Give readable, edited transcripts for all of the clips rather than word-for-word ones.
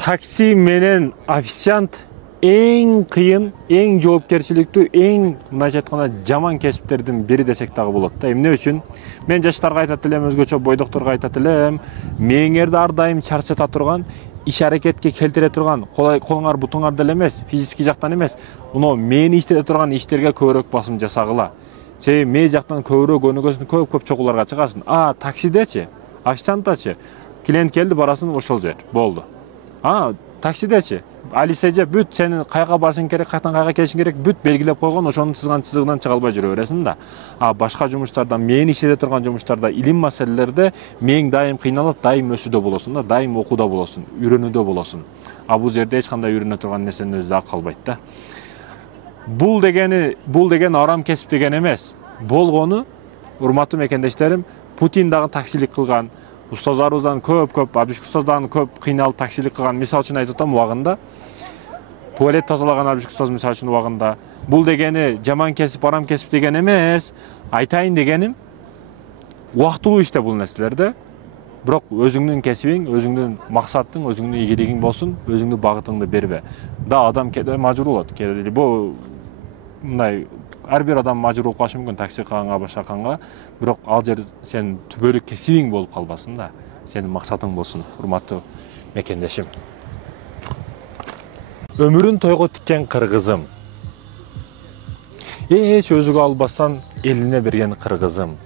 Taksi менен официант эң кыйын, эң жоопкерчиликтүү, эң мындайча айтканда жаман кесиптердин бири десек дагы болот да. Эмне үчүн? Мен жаштарга айтат элем, өзгөчө бойдокторго айтат элем, мээңерди ар дайым чарчата турган, иш аракетке келтире турган, колуңар бутуңар деле эмес, физический жактан эмес, мына мени иштете турган иштерге көбүрөөк басым жасагыла. Себеби мээ жактан көбүрөөк өнүгөсүн, көп чогуларга чыгасың. Таксидечи, официанттачы, клиент келди, барасың ошол жер, болду. Таксидечи, алисеже бүт сени кайга барышың керек, каяктан кайга келишиң керек, бүт белгилеп койгон, ошонун чызган чызыгынан чыга албай жүрө бересиң да. Башка жумуштарда, мени иштете турган жумуштарда, илим маселелерде мээң дайым кыйналат, дайым өсүүдө болосуң да, дайым окууда болосуң, үйрөнүүдө болосуң. Бул жерде эч кандай үйрөнө турган нерсенин өзү да калбайт да. Бул деген арам кесип деген эмес. Болгону, урматтуу мекендештерим, Путин дагы таксилик кылган, устаздарыбыздан көп, Абдышкүл устаздан көп кыйналып таксилик кылган. Мисал үчүн айтып атам, убагында туалет тазалаган Абдышкүл устаз мисал үчүн убагында. Бул дегени жаман кесип, арам кесип деген эмес. Айтайын дегеним, убактылуу иште бул нерселерде. Бирок өзүңдүн кесибиң, өзүңдүн максатың, өзүңдүн ийгилигиң болсун, өзүңдүн багытыңды бербе. Да, адам кээде мажбур болот. Кээде бул мындай ар бир адам мажбур болуп калышы мүмкүн такси кылганга, башка кылганга, бирок ал жер сенин түбөлүк кесибиң болуп калбасын да, сенин максатың болсун, урматтуу мекендешим. Өмүрүн тойго тиккен кыргызым, эч өзүгө албастан элине берген кыргызым,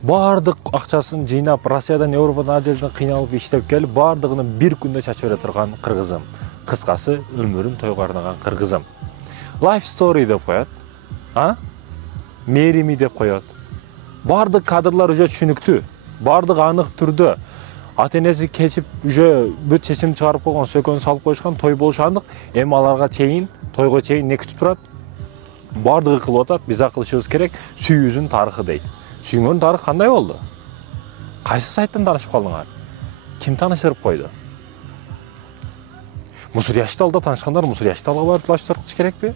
бардык акчасын жыйнап Россиядан, Европадан, ар жерден кыйналып иштеп келип, бардыгын бир күндө чачып бере турган кыргызым. Кыскасы, өмүрүн тойго арнаган кыргызым. Life story деп коет, мерими деп коет. Бардык кадрлар уже түшүнүктүү, бардык анык түрдө. Ата-энеси кечип уже бүт чечим чыгарып койгон, сөкөнү салып коюшкан, той болушу анык. Эми аларга чейин, тойго чейин не күтүп турат? Бардыгы кылып атат, биз кылышыбыз керек, сүйүүбүздүн тарыхы дейт. Сүйүүңөрдүн тарыхы кандай болду? Кайсы сайттан таанышып калдыңар? Ким тааныштырып койду? Мусурьяшталда таанышкандар Мусурьяшталга барып лайф кылыш керекпи?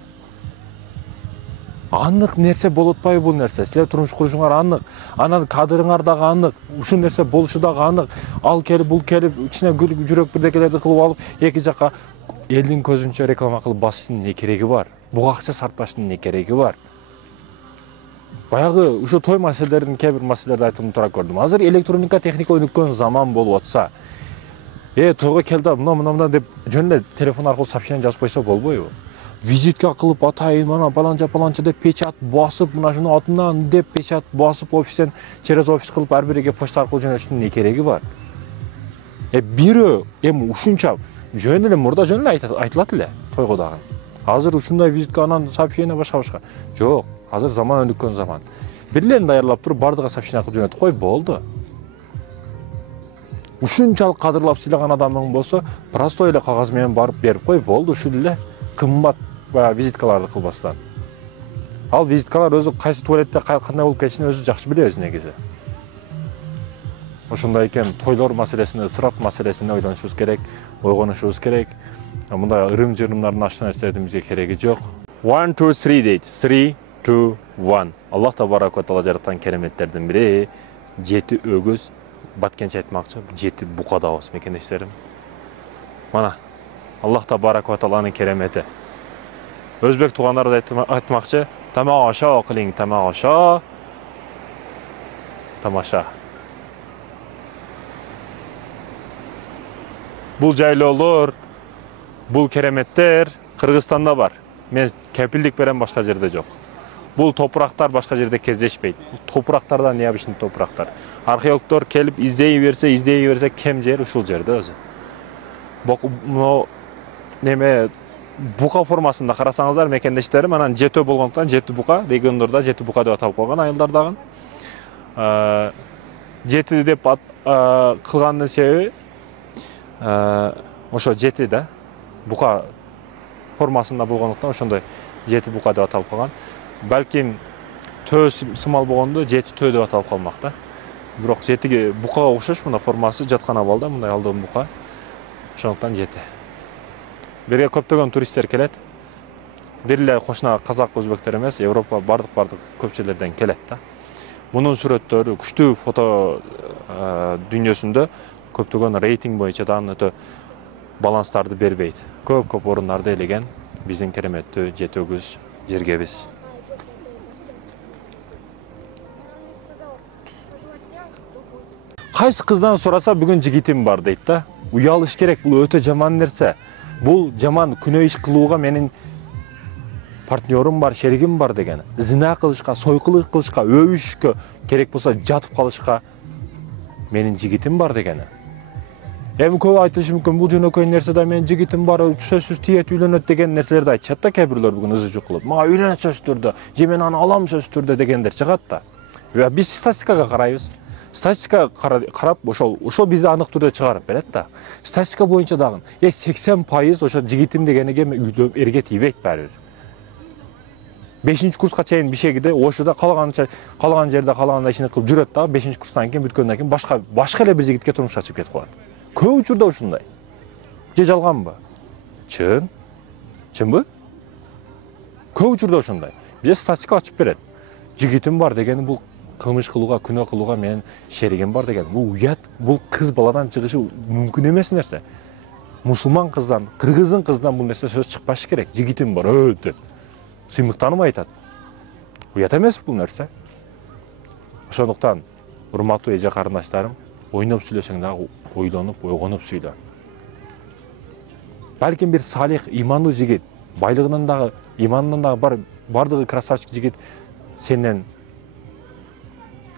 Анық нерсе болот атпайбы бул нерсе? Силер турмуш курушуңар анық, анан кадрыңар дагы анық, ушул нерсе болушу дагы анық. Ал келип, бул келип, ичине гүл жүрөк бирдекелерди кылып алып, эки жакка элдин көзүнчө реклама кылып басыштын не кереги бар? Буга акча сарпташтын не кереги бар? Баягы ушу той маселелердин кээ бир маселелерди айтып тура көрдүм. Азыр электроника, техника өнүккөн заман болуп атса, тойго келди, мына деп жөн эле телефон аркылуу сообщение жазып койсо болбойбу? Визитка кылып атайын, мана паланча деп печат басып, мына шуну атынан деп печат басып офистен через офис кылып ар бириге почта аркылуу жөнөтүштүн не кереги бар? Бирөө эми ушунча жөн эле мурда жөн эле айтылат эле тойго дагы. Азыр ушундай визитка анан сообщение башка. Жок, азыр заман өнүккөн заман. Бир эле даярлап туруп бардыгы сообщение кылып жөнөтүп кой, болду. Ушунчалык кадырлап сыйлаган адамың болсо, простой эле кагаз менен барып берип кой, болду, ушул эле. Кымбат визиткаларды кылбастан. Ал визиткалар өзү кайсы туалетте кандай болуп кетишин өзү жакшы билебиз негизи. Ошондой экен, тойлор маселесине, ысырап маселесине ойлонушубуз керек, ойгонушубуз керек. Мындай ырым-жырымдардын ачты нерселердин бизге кереги жок. 1 2 3 дейт. 3 2 1. Аллах табарак ва таала жараткан кереметтердин бири 7 өгүз, баткенче айтмакчы, 7 бука дабыз мекендештерим. Мана Аллах табарак ва тааланын керемети. Өзбек туугандарды айтмакчы, тамаша кылың, тамаша. Тамаша. Бул жайлоолор, бул кереметтер Кыргызстанда бар. Мен кепилдик берем, башка жерде жок. Бул топурактар башка жерде кездешпейт. Топурактарда необычный топурактар. Археологдор келип издей берсе кем жер ушул жерде өзү. Но неме бука формасында карасаңыздар мекендештерим, анан жети болгондуктан жети бука, региондордо жети бука деп аталып койгон айылдар дагы. Жети деп кылгандын себеби ошо жети да, бука формасында болгондуктан ошондой жети бука деп аталып койгон. Балким төө сымал болгондо жети төө деп аталып калмак да. Бирок жетиге букага окшош, мына формасы жаткан абалда, мындай алдын бука. Ошондуктан жети. Бирге көптөгөн туристтер келет. Бир эле кошуна казак, өзбектер эмес, Европа бардык көп жерлерден келет да. Мунун сүрөттөрү күчтүү фото дүйнөсүндө көптөгөн рейтинг боюнча да өтө баланстарды бербейт. Көп орундарды элеген биздин кереметтүү жетөгүз жергебиз. Кайсы кыздан сураса бүгүн жигитим бар дейт да. Уялыш керек, бул өтө жаман нерсе. Бул жаман күнөө иш кылууга менин партнерым бар, шеригим бар деген. Зина кылышка, сойкулук кылышка, өбүшкө, керек болсо жатып калышка менин жигитим бар деген. Эми көп айтышы мүмкүн, бул жөнөкөй нерсе да, менин жигитим бар, сөзсүз тиет үйлөнөт деген нерселерди айтышат да кээ бирлер бүгүн ызы-жуу кылып. Мага үйлөнөт сөзсүз түрдө, же мен аны алам сөзсүз түрдө дегендер чыгат да. Биз статистикага карайбыз. Статистика карап ошол бизди анык түрдө чыгарып берет да. Статистика боюнча дагы 80% ошо жигитим дегениге үйдө эрге тийбейт баары. 5-нчи курска чейин бишегиде ошода калаган жерде калаган ишин кылып жүрөт да, 5-нчи курстан кийин бүткөндөн кийин башка эле бир жигитке турмушка чыгып кетип калат. Көп учурда ушундай. Же жалганбы? Чынбы? Көп учурда ушундай. Биз статистика ачып берет. Жигитим бар дегени бул кылмыш кылууга, күнөө кылууга менин шеригим бар деген. Бул уят, бул кыз баладан чыгышы мүмкүн эмес нерсе. Мусулман кыздан, кыргыздын кызынан бул нерсе сөз чыкпашы керек. Жигитим бар, деп. Сыймыктанып айтат. Уят эмес бул нерсе. Ошондуктан, урматтуу эже карындаштарым, ойноп сүйлөсөң дагы ойлонуп, ойгонуп сүйлө. Балким бир салих, имандуу жигит, байлыгынан дагы, иманынан дагы бардыгы красавчик жигит сенден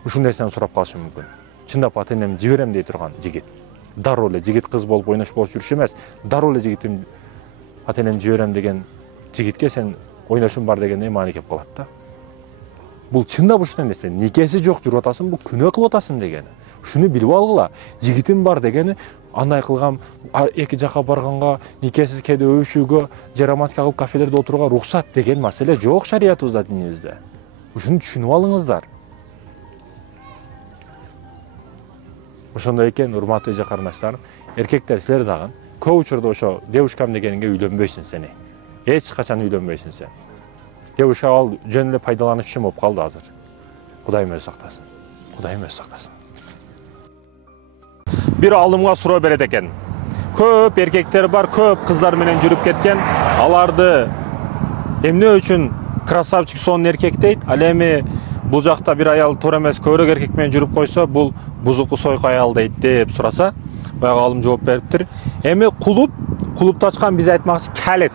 ушул нерсени сурап калышы мүмкүн. Чындап ата-энем жиберем дей турган жигит. Дароо эле жигит кыз болуп ойношуп жүрүш эмес, дароо эле жигитим ата-энем жиберем деген жигитке сен ойношуң бар дегенде маани кеп калат да. Бул чындап ушундай нерсе. Никеси жок жүрүп атасың, бул күнөө кылып атасың дегени. Ушуну билип алгыла. Жигитим бар дегени андай кылгам, эки жака барганга, никесиз кээде өбүшүүгө, же романтика кылып кафелерде отурууга уруксат деген маселе жок шариятыбызда, динибизде. Ушуну түшүнүп алыңыздар. Ошондой экен, урматтуу эже карындаштарым, эркектер силер дагы көп учурда ошо девушкам дегенге үйлөнбөйсүң сен. Эч качан үйлөнбөйсүң сен. Девушка ал жөн эле пайдаланыш үчүн болуп калды азыр. Кудайым өзү сактасын. Кудайым өзү сактасын. Бир алымга суроо берет экен. Көп эркектер бар, көп кыздар менен жүрүп кеткен. Аларды эмне үчүн красавчик сонун эркек дейт? Ал эми бул жакта бир аял туура эмес көбүрөөк эркек менен жүрүп койсо, бул бузуку сойку аял дейт деп сураса, баягы алым жооп бериптир. Эми кулупту ачкан биз айтмакчы калет.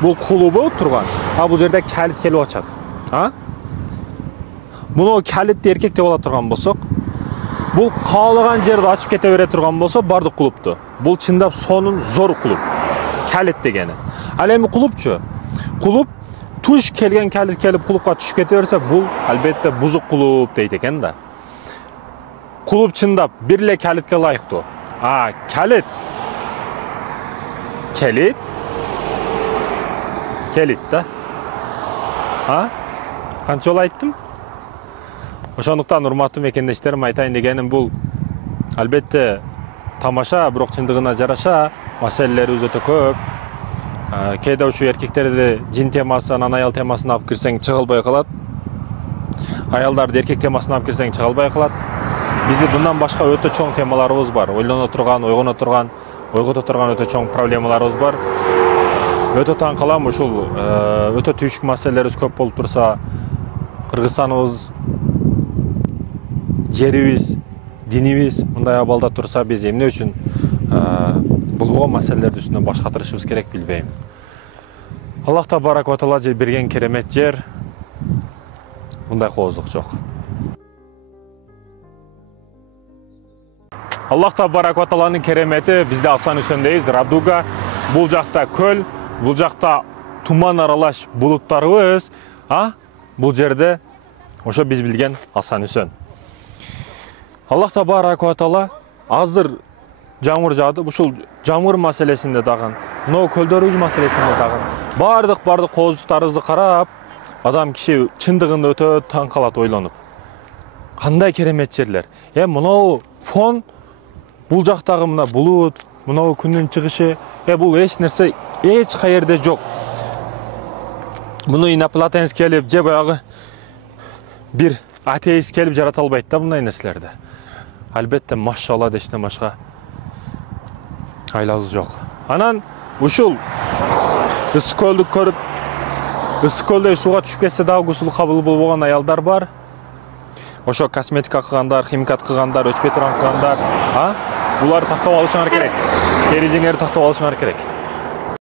Бул кулу болуп турган. Бул жерде калет келип ачат. Муну калетти эркек деп ала турган болсок, бул каалаган жерди ачып кете бере турган болсо, бардык кулупту. Бул чындап сонун зор кулуп. Калет дегени. Ал эми кулупчу? Кулуп туш келген калет келип кулупка түшүп кете берсе, бул албетте бузук кулуп дейт экен да. Кулуп чындап бир эле калетке ылайыктуу. Калет. Келит да. Канча жолу айттым? Ошондуктан урматтуу мекендештерим, айтайын дегеним бул албетте тамаша, бирок чындыгына жараша маселелери өтө көп. Кээде ушу эркектерди жин темасы, анан аял темасын алып кирсең чыгалбай калат. Аялдарды эркек темасын алып кирсең чыгалбай калат. Бизде bundan башка өтө чоң темаларыбыз бар. Ойлоно турган, ойгоно турган, ойгото турган өтө чоң проблемаларыбыз бар. Өтө таң калам, ушул өтө түйшүк маселелерибиз көп болуп турса, Кыргызстаныбыз, жерибиз, динибиз мындай абалда турса, биз эмне үчүн булган маселелерди үстүнө баш катырышыбыз керек билбейм. Аллах табарак ва таала берген керемет жер, мындай кооздук жок. Аллах табарак ва тааланын керемети бизде Асан Үсөндейбиз, Радуга. Бул жакта көл, бул жакта туман аралаш булуттарыбыз, бул жерде ошо биз билген Асан Үсөн. Аллах табарак ва таала азыр жамгыр жаады, ушул жамгыр маселесинде дагы, мына көлдөрүбүз маселесинде дагы бардык кооздуктарыбызды карап, адам киши чындыгында өтө таң калат, ойлонуп. Кандай керемет жерлер. Мынау фон, бул жактагы мына булут, мынау күндүн чыгышы, бул эч нерсе эч каерде жок. Муну иноплатенец келип, же баягы бир атеист келип жарата албайт да мындай нерселерди. Албетте, машалла дештен башка айлабыз жок. Анан ушул ысык көлдү көрүп, ысык көлдөй сууга түшүп кетсе дагы гусул кабыл болбогон аялдар бар. Ошо косметика кылгандар, химикат кылгандар, өчпөй турган кылгандар, буларды тактап алышыңар керек. Терезеңерди тактап алышыңар керек.